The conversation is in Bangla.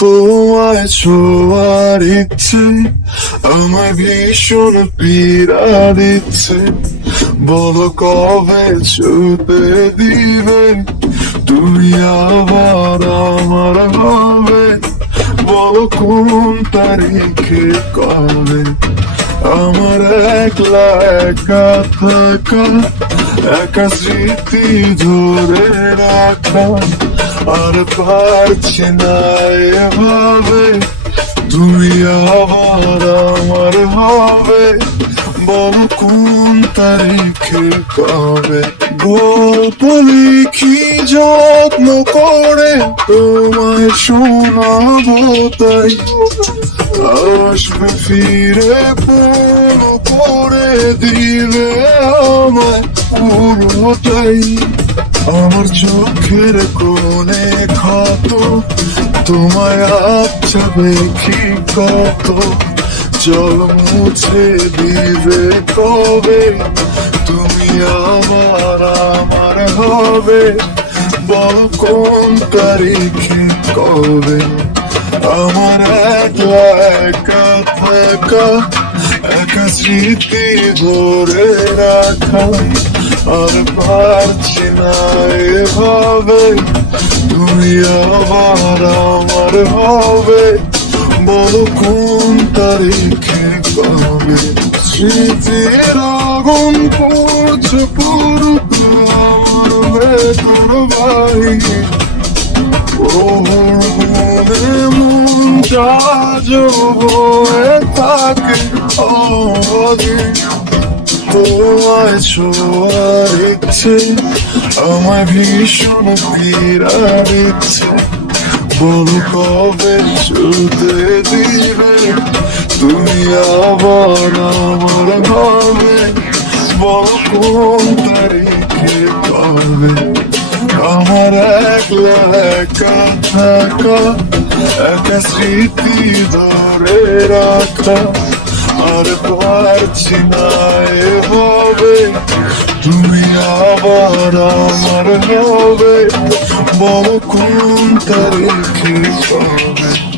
তোমায় ছোঁয়ার ইচ্ছে আমায় ভীষণ পীড়া দিচ্ছে বলো কবে ছুতে দিবে? তুমি আবার আমার হবে। বলো কোন তারিখে কবে? আমার একলা একা থাকা, একা স্মৃতি ধরে রাখা। আর পারছি না এভাবে। তুমি আবার আমার হবে। বলো কোন তারিখে কবে গল্প লিখি, যত্ন করে তোমায় শোনাবো তাই। আসবে ফিরে পূর্ণ করে দিবে আমায় পুরোটাই আমার চোখের কোণে ক্ষত তোমায় আচ্ছা দেখি কত। জল মুছে দিবে কবে? তুমি আমার আমার হবে। বল কোন তারিখে কবে? আমার একলা একা থাকা, একা স্মৃতি ধরে রাখা। আর পারছি না এভাবে। তুমি আবার আমার হবে। বলো কোন তারিখে কবে? স্মৃতির আগুন পড়ছে পুরুত আমার ভেতর বাহিনী। প্রহরে মন হয়ে থাকে অবাধে তোমায় ছোঁয়ার ইচ্ছে আমায় ভীষণ পীড়া দিচ্ছে। বল কবে ছুতে দিবে? তুমি আবার আমার হবে বল কোন তারিখে পাবে? আমার একলা একা থাকা, একা স্মৃতি ধরে রাখা, আর পারছি না তুমি আবার আমার হবে বল কোন তারিখে পাবে